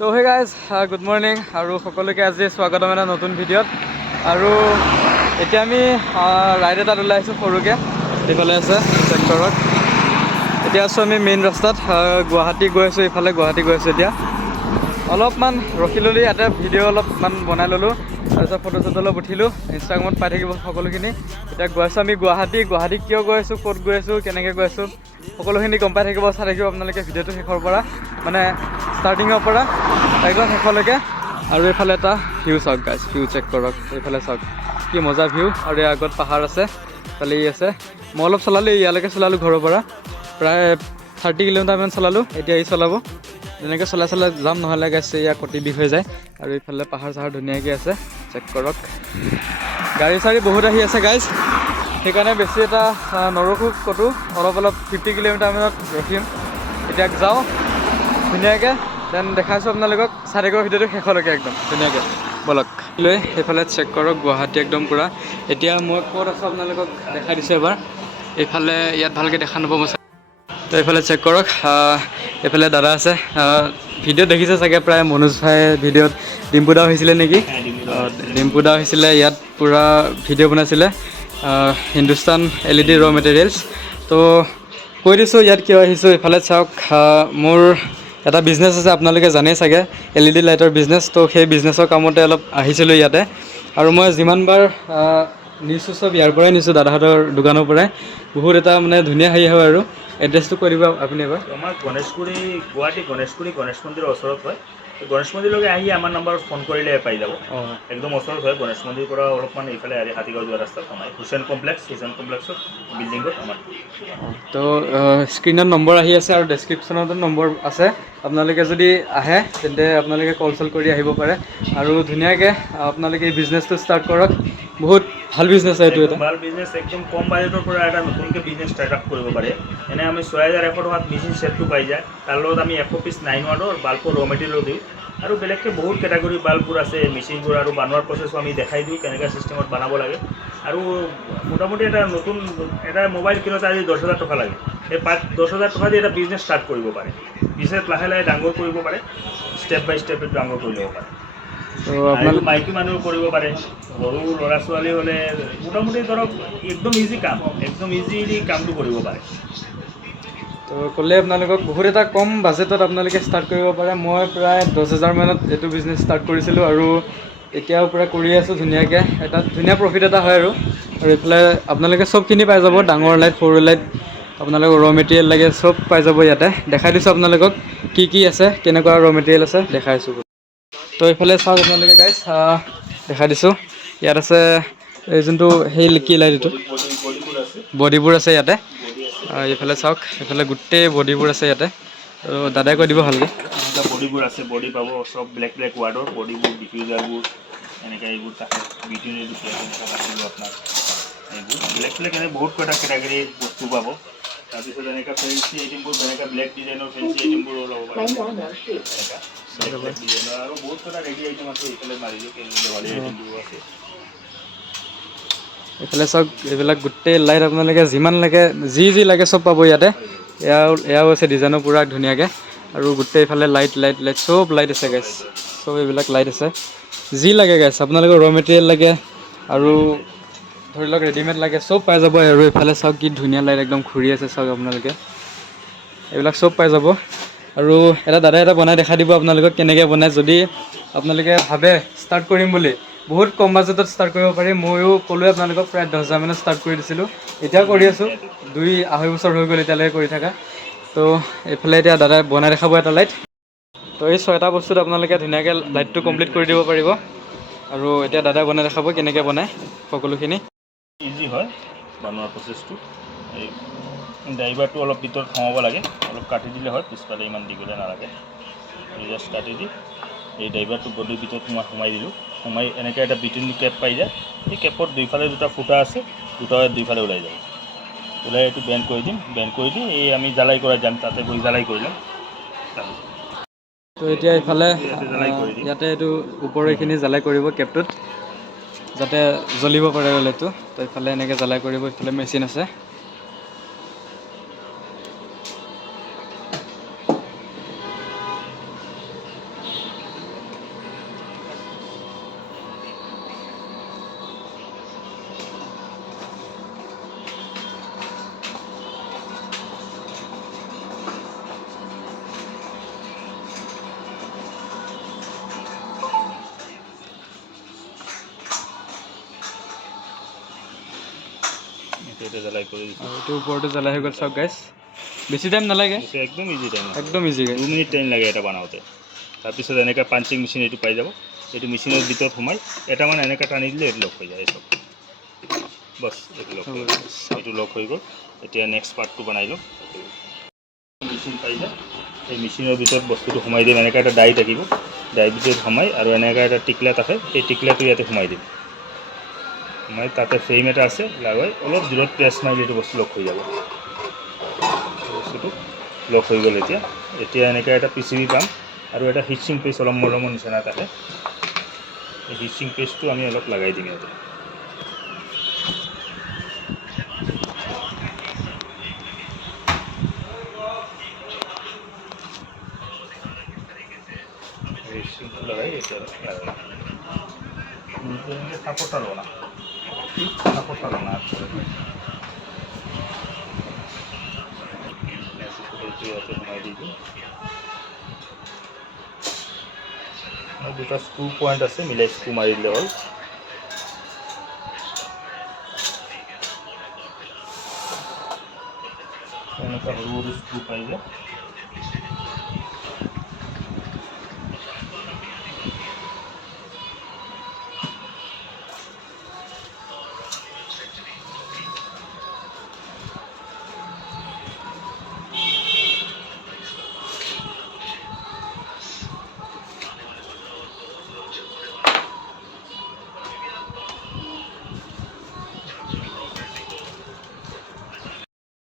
তো hey guys good morning আৰু সকলোকে আজি স্বাগতম এটা নতুন ভিডিঅ'ত। আৰু এতিয়া আমি ৰাইড এটাত ওলাইছোঁ সৰুকৈ, এইফালে আছে ট্ৰেক্টৰত। এতিয়া আছোঁ আমি মেইন ৰাস্তাত, গুৱাহাটী গৈ আছোঁ, ইফালে গুৱাহাটী গৈ আছোঁ। এতিয়া অলপমান ৰখি ল'লোঁ, ইয়াতে ভিডিঅ' অলপমান বনাই ল'লোঁ, তাৰপিছত ফটো চটো অলপ উঠিলোঁ, ইনষ্টাগ্ৰামত পাই থাকিব সকলোখিনি। এতিয়া গৈ আছোঁ আমি গুৱাহাটী কিয় গৈ আছোঁ, ক'ত গৈ আছোঁ, কেনেকৈ গৈ আছোঁ, সকলোখিনি গম পাই থাকিব, চাই থাকিব আপোনালোকে ভিডিঅ'টো শেষৰ পৰা, মানে ষ্টাৰ্টিঙৰ পৰা একদম শেষলৈকে। আৰু এইফালে এটা ভিউ চাওক গাইজ, ভিউ চেক কৰক, এইফালে চাওক কি মজা ভিউ। আৰু ইয়াৰ আগত পাহাৰ আছে, ইফালে ই আছে। মই অলপ চলালোঁ, ইয়ালৈকে চলালোঁ ঘৰৰ পৰা, প্ৰায় 30 কিলোমিটাৰমান চলালোঁ। এতিয়া ই চলাব, তেনেকৈ চলাই যাম, নহ'লে গাইজ ইয়াৰ কটি বিষ হৈ যায়। আৰু ইফালে পাহাৰ চাহাৰ ধুনীয়াকৈ আছে, চেক কৰক। গাড়ী চাড়ী বহুত আহি আছে গাইজ, সেইকাৰণে বেছি এটা নৰখোঁ ক'তো, অলপ 50 কিলোমিটাৰমানত ৰখিম। এতিয়া যাওঁ ধুনীয়াকৈ, দেন দেখাইছোঁ আপোনালোকক, চাই থাকিব ভিডিঅ'টো শেষলৈকে একদম ধুনীয়াকৈ। বলক লৈ সেইফালে চেক কৰক, গুৱাহাটী একদম পূৰা। এতিয়া মই ক'ত আছোঁ আপোনালোকক দেখাই দিছোঁ এবাৰ, এইফালে ইয়াত ভালকৈ দেখা নাপাব। তো এইফালে চেক কৰক, এইফালে দাদা আছে, ভিডিঅ'ত দেখিছে চাগে প্ৰায়, মনোজ ভাই ভিডিঅ'ত ডিম্পু দা হৈছিলে নেকি, ডিম্পু দা হৈছিলে ইয়াত, পূৰা ভিডিঅ' বনাইছিলে হিন্দুস্তান LED ৰ মেটেৰিয়েলছ। তো কৈ দিছোঁ ইয়াত কিয় আহিছোঁ। এইফালে চাওক, মোৰ এটা বিজনেছ আছে, আপোনালোকে জানেই চাগে, LED লাইটৰ বিজনেছ। তো সেই বিজনেছৰ কামতে অলপ আহিছিলোঁ ইয়াতে। আৰু মই যিমানবাৰ নিছোঁ চব ইয়াৰ পৰাই নিছোঁ, দাদাহঁতৰ দোকানৰ পৰাই। বহুত এটা মানে ধুনীয়া হেৰি হয়। আৰু এড্ৰেছটো কৈ দিব আপুনি এবাৰ। আমাৰ গণেশগুৰি, গুৱাহাটী গণেশগুৰি, গণেশ মন্দিৰৰ ওচৰত হয়। গণেশ মন্দিৰলৈকে আহি আমাৰ নম্বৰত ফোন কৰিলে পাই যাব। একদম ওচৰত হয়, গণেশ মন্দিৰৰ পৰা অলপমান এইফালে হাতীগাঁও যোৱা ৰাস্তাত আমাৰ হুছেইন কমপ্লেক্সৰ বিল্ডিংত আমাৰ। তো স্ক্ৰীণত নম্বৰ আহি আছে আৰু ডেছক্ৰিপশ্যনতো নম্বৰ আছে। আপোনালোকে যদি আহে তেন্তে আপোনালোকে কল চল কৰি আহিব পাৰে। আৰু ধুনীয়াকৈ আপোনালোকে এই বিজনেছটো ষ্টাৰ্ট কৰক, বহুত ভাল বিজনেছ হয় এইটো একদম এটা। ভাল বিজনেছ, একদম কম বাজেটৰ পৰা এটা নতুনকৈ বিজনেছ ষ্টাৰ্ট কৰিব পাৰে। এনে আমি 6100 টকাত মেচিন ছেটটো পাই যায়, তাৰ লগত আমি 100 পিচ 9 ৱাটৰ বাল্বৰ ৰ' মেটেৰিয়েলো দিওঁ। আৰু বেলেগকৈ বহুত কেটাগৰী বাল্ববোৰ আছে, মেচিনবোৰ, আৰু বনোৱাৰ প্ৰচেছো আমি দেখাই দিওঁ, কেনেকৈ চিষ্টেমত বনাব লাগে। আৰু মোটামুটি এটা মোবাইল কিনোতে আজি 10,000 টকা লাগে। সেই 10,000 টকা দি এটা বিজনেছ ষ্টাৰ্ট কৰিব পাৰে। বিজনেছ লাহে লাহে ডাঙৰ কৰিব পাৰে, ষ্টেপ বাই ষ্টেপ ডাঙৰ কৰি ল'ব পাৰে। তো আৰু এইটো আপোনালোক মাইকী মানুহ কৰিব পাৰে, সৰু ল'ৰা ছোৱালী হ'লে মোটামুটি ধৰক একদম ইজি কাম, একদম ইজিলি কামটো কৰিব পাৰে। তো ক'লে আপোনালোকক বহুত এটা কম বাজেটত আপোনালোকে ষ্টাৰ্ট কৰিব পাৰে। মই প্ৰায় 10,000 মানত এইটো বিজনেছ ষ্টাৰ্ট কৰিছিলোঁ, আৰু এতিয়াও পূৰা কৰি আছোঁ ধুনীয়াকৈ। এটা ধুনীয়া প্ৰফিট এটা হয়। আৰু এইফালে আপোনালোকে চবখিনি পাই যাব, ডাঙৰ লাইট সৰু লাইট, আপোনালোকক ৰ' মেটেৰিয়েল লাগে চব পাই যাব ইয়াতে। দেখাই দিছোঁ আপোনালোকক কি আছে, কেনেকুৱা ৰ' মেটেৰিয়েল আছে দেখাইছোঁ। তো এইফালে চাওক আপোনালোকে গাইজ, দেখাই দিছোঁ ইয়াত আছে এই যোনটো সেই কি লাইট, এইটো বডিবোৰ আছে ইয়াতে। এইফালে চাওক, এইফালে গোটেই বডিবোৰ আছে ইয়াতে। তো দাদাই কৈ দিব ভালকৈ। এনেকুৱা বডিবোৰ আছে, বডি পাব চব ব্লেক ৱাৰ্ডৰ বডিবোৰ, ডিফিউজাৰবোৰ, এনেকৈ এইবোৰ থাকে, বিউটিনিটি প্লেট এনেকৈ ৰাখিলোঁ আপোনাৰ। এইবোৰ ব্লেক এনে বহুত কেটাগৰীৰ বস্তু পাব। তাৰপিছত এনেকৈ ফেঞ্চি আইটেমবোৰ, এনেকৈ ব্লেক ডিজাইনৰ ফেঞ্চি আইটেমবোৰ ল'ব পাৰে। ব্লেক ডিজাইনৰ আৰু বহুত কেইটা ৰেডি আইটেম আছে, এইফালে মাৰিলোঁ দেৱালী আইটেমবোৰো আছে। এইফালে চাওক, এইবিলাক গোটেই লাইট আপোনালোকে যিমান লাগে, যি লাগে চব পাব ইয়াতে। এয়াও আছে ডিজাইনৰ পূৰা ধুনীয়াকৈ। আৰু গোটেই এইফালে লাইট চব লাইট আছে গাইজ, চব এইবিলাক লাইট আছে। যি লাগে গাইজ, আপোনালোকৰ ৰ' মেটেৰিয়েল লাগে আৰু ধৰি লওক ৰেডিমেড লাগে, চব পাই যাব। আৰু এইফালে চাওক কি ধুনীয়া লাইট একদম ঘূৰি আছে, চাওক আপোনালোকে এইবিলাক চব পাই যাব। আৰু দাদাই এটা বনাই দেখাই দিব আপোনালোকক কেনেকৈ বনায়, যদি আপোনালোকে ভাবে ষ্টাৰ্ট কৰিম বুলি। বহুত কম বাজেটত ষ্টাৰ্ট কৰিব পাৰি। ময়ো ক'লোৱে আপোনালোকক, প্ৰায় 10,000 মানত ষ্টাৰ্ট কৰি দিছিলোঁ, এতিয়াও কৰি আছোঁ। 2-2.5 বছৰ হৈ গ'ল এতিয়ালৈকে কৰি থাকা। তো এইফালে এতিয়া দাদাই বনাই দেখাব এটা লাইট। তো এই 6টা বস্তুত আপোনালোকে ধুনীয়াকৈ লাইটটো কমপ্লিট কৰি দিব পাৰিব। আৰু এতিয়া দাদাই বনাই দেখাব কেনেকৈ বনায় সকলোখিনি। ইজি হয় বনোৱাৰ প্ৰচেছটো। এই ড্ৰাইভাৰটো অলপ ভিতৰত সোমাব লাগে, অলপ কাটি দিলে হয়, পিছফালে ইমান দীঘলে নালাগে। জাষ্ট কাটি দি এই ড্ৰাইভাৰটো বডিৰ ভিতৰত সোমাই দিলোঁ। সোমাই এনেকৈ এটা বিটুইন কেপ পাই যায়। সেই কেপৰ দুইফালে দুটা ফুটা আছে, দুইফালে ওলাই যাব। ওলাই এইটো বেণ্ড কৰি দিম, বেণ্ড কৰি দি এই আমি জ্বালাই কৰা যাম, তাতে গৈ জ্বালাই কৰি ল'ম। তো এতিয়া এইফালে জ্বালাই কৰি দিম। ইয়াতে এইটো ওপৰৰ এইখিনি জ্বালাই কৰিব কেপটোত, যাতে জ্বলিব পাৰে লাইটটো। তো এইফালে এনেকৈ জ্বালাই কৰিব, এইফালে মেচিন আছে। এটা জ্বালাই কৰি দিছোঁ। আৰু এইটো ওপৰতো জ্বালাই হৈ গ'ল চাওক গাইছ। বেছি টাইম নালাগে, একদম ইজি টাইম, একদম ইজি গাইছ। 2 মিনিট টাইম লাগে এটা বনাওঁতে। তাৰপিছত এনেকৈ পাঞ্চিং মেচিন এইটো পাই যাব। এইটো মেচিনৰ ভিতৰত সোমাই এটা মানে এনেকৈ টানি দিলে এইটো লক হৈ যায় চব। বছ এইটো লক হৈ গ'ল, এইটো লক হৈ গ'ল। এতিয়া নেক্সট পাৰ্টটো বনাই লওঁ। মেচিন পাই যায়, এই মেচিনৰ ভিতৰত বস্তুটো সোমাই দিম। এনেকৈ এটা ডাই থাকিব, ডাইৰ ভিতৰত সোমাই আৰু এনেকৈ এটা টিকলা থাকে, সেই টিকলাটো ইয়াতে সোমাই দিম। সোমাই তাতে ফ্ৰেম এটা আছে লগাই অলপ দূৰত প্ৰেছ মাৰিলে এইটো বস্তু লক হৈ যাব। বস্তুটো লক হৈ গ'ল। এতিয়া এনেকৈ এটা PCB পাম আৰু এটা হিটচিং পেষ্ট অলপ মলমৰ নিচিনা থাকে। এই হিটচিং পেষ্টটো আমি অলপ লগাই দিম ইয়াতে। লগাই এতিয়া সাপোর্টটা লো না, সাপোর্টটা লো না। সোমাই দিবি। দুটা স্ক্ৰু পইণ্ট আছে, মিলাই স্ক্ৰু মাৰি দিলে হ'ল। এনেকুৱা সৰু সৰু স্ক্ৰু পাই যায়।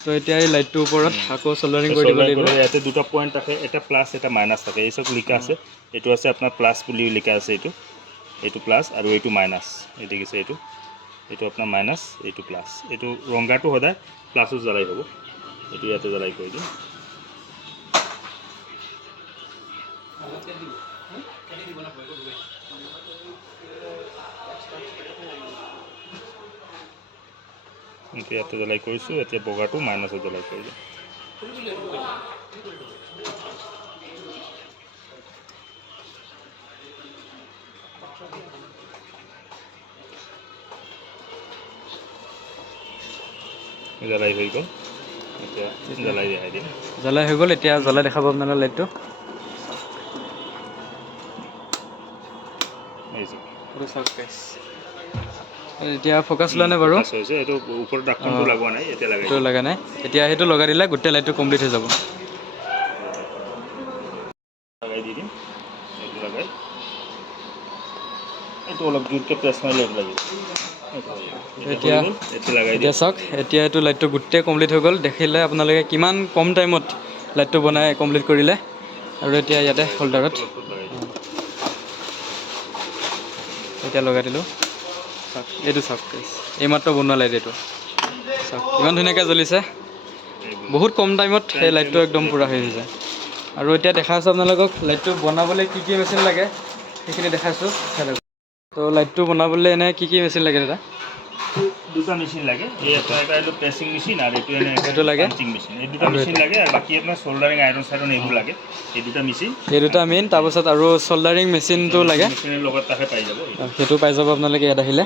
তো এতিয়া এই লাইটটোৰ ওপৰত আকৌ সোল্ডাৰিং কৰি দিব লাগিব। ইয়াতে দুটা পইণ্ট থাকে, এটা প্লাছ এটা মাইনাছ থাকে। এই চব লিখা আছে। এইটো আছে আপোনাৰ প্লাছ বুলি লিখা আছে। এইটো প্লাছ আৰু এইটো মাইনাছ। এই দেখিছে, এইটো আপোনাৰ মাইনাছ, এইটো প্লাছ। এইটো ৰঙাটো সদায় প্লাছত জ্বলাই হ'ব। এইটো ইয়াতে জ্বলাই কৰি দিম। এইটো ইয়াতে জ্বলাই কৰিছোঁ। এতিয়া বগাটো মাইনাছত জ্বলাই কৰি দিম। জ্বলাই হৈ গ'ল। এতিয়া জ্বলাই দেখাই দিম। জ্বলাই হৈ গ'ল। এতিয়া জ্বলাই দেখাব আপোনালোকে লাইটটো। এতিয়া ফ'কাছ লোৱা নাই বাৰু, এইটো ওপৰত ঢাকনটো লগোৱা নাই, এতিয়া লগাই এইটো লগা নাই। এতিয়া সেইটো লগাই দিলে গোটেই লাইটটো কমপ্লিট হৈ যাব। লগাই দি দিম। এইটো লগাই এইটো অলপ জোৰকৈ প্ৰেছ মাৰিলে এইটো লাগিব। এতিয়া চাওক, এতিয়া এইটো লাইটটো গোটেই কমপ্লিট হৈ গ'ল। দেখিলে আপোনালোকে কিমান কম টাইমত লাইটটো বনাই কমপ্লিট কৰিলে। আৰু এতিয়া ইয়াতে হোল্ডাৰত এতিয়া লগাই দিলোঁ। চাওক, এইটো চাওক, এইমাত্ৰ বনোৱা লাইট এইটো চাওক, ইমান ধুনীয়াকৈ জ্বলিছে। বহুত কম টাইমত সেই লাইটটো একদম পূৰা হৈ যায়। আৰু এতিয়া দেখাইছোঁ আপোনালোকক লাইটটো বনাবলৈ কি কি মেচিন লাগে, সেইখিনি দেখাইছোঁ। তো লাইটটো বনাবলৈ এনে কি কি মেচিন লাগে দাদা? দুটা মেচিন লাগে। এটা এইটো প্ৰেছিং মেচিন আৰু এইটো লাগে, পাঞ্চিং মেচিন। এই দুটা মেচিন লাগে। আৰু বাকী আপোনাৰ সোল্ডাৰিং আইৰণ চাইৰণ এইবোৰ লাগে। এই দুটা মেচিন, এই দুটা মেইন। তাৰপাছত আৰু সোল্ডাৰিং মেচিনটো লাগে, মেচিনৰ লগত তাকে পাই যাব। সেইটো পাই যাব আপোনালোকে ইয়াত আহিলে।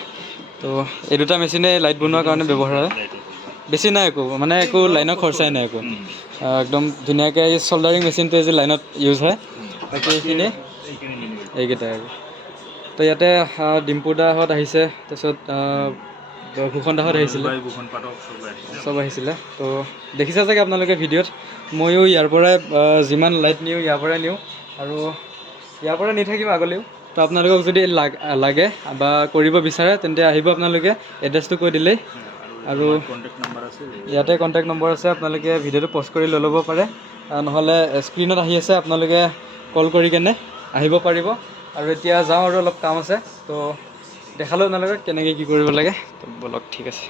তো এই দুটা মেচিনে লাইট বনোৱাৰ কাৰণে ব্যৱহাৰ হয়। বেছি নাই একো, মানে একো লাইনৰ খৰচাই নাই একো। একদম ধুনীয়াকৈ এই সোল্ডাৰিং মেচিনটোৱে যে লাইনত ইউজ হয়, বাকী এইখিনি এইকেইটাই আৰু। তো ইয়াতে ডিম্পু দাহঁত আহিছে, তাৰপিছত ভূষণ দাহঁত আহিছিলে, চব আহিছিলে। তো দেখিছে চাগে আপোনালোকে ভিডিঅ'ত। ময়ো ইয়াৰ পৰাই যিমান লাইট নিওঁ ইয়াৰ পৰাই নিওঁ, আৰু ইয়াৰ পৰা নি থাকিম আগলৈও। তো আপোনালোকক যদি লাগে বা কৰিব বিচাৰে তেন্তে আহিব আপোনালোকে, এড্ৰেছটো কৈ দিলেই। আৰু ইয়াতে কণ্টেক্ট নম্বৰ আছে, আপোনালোকে ভিডিঅ'টো প'ষ্ট কৰি লৈ ল'ব পাৰে। নহ'লে স্ক্ৰীণত আহি আছে, আপোনালোকে কল কৰি কেনে আহিব পাৰিব। আৰু এতিয়া যাওঁ, আৰু অলপ কাম আছে। তো দেখালোঁ আপোনালোকক কেনেকৈ কি কৰিব লাগে। তো ব'লক, ঠিক আছে।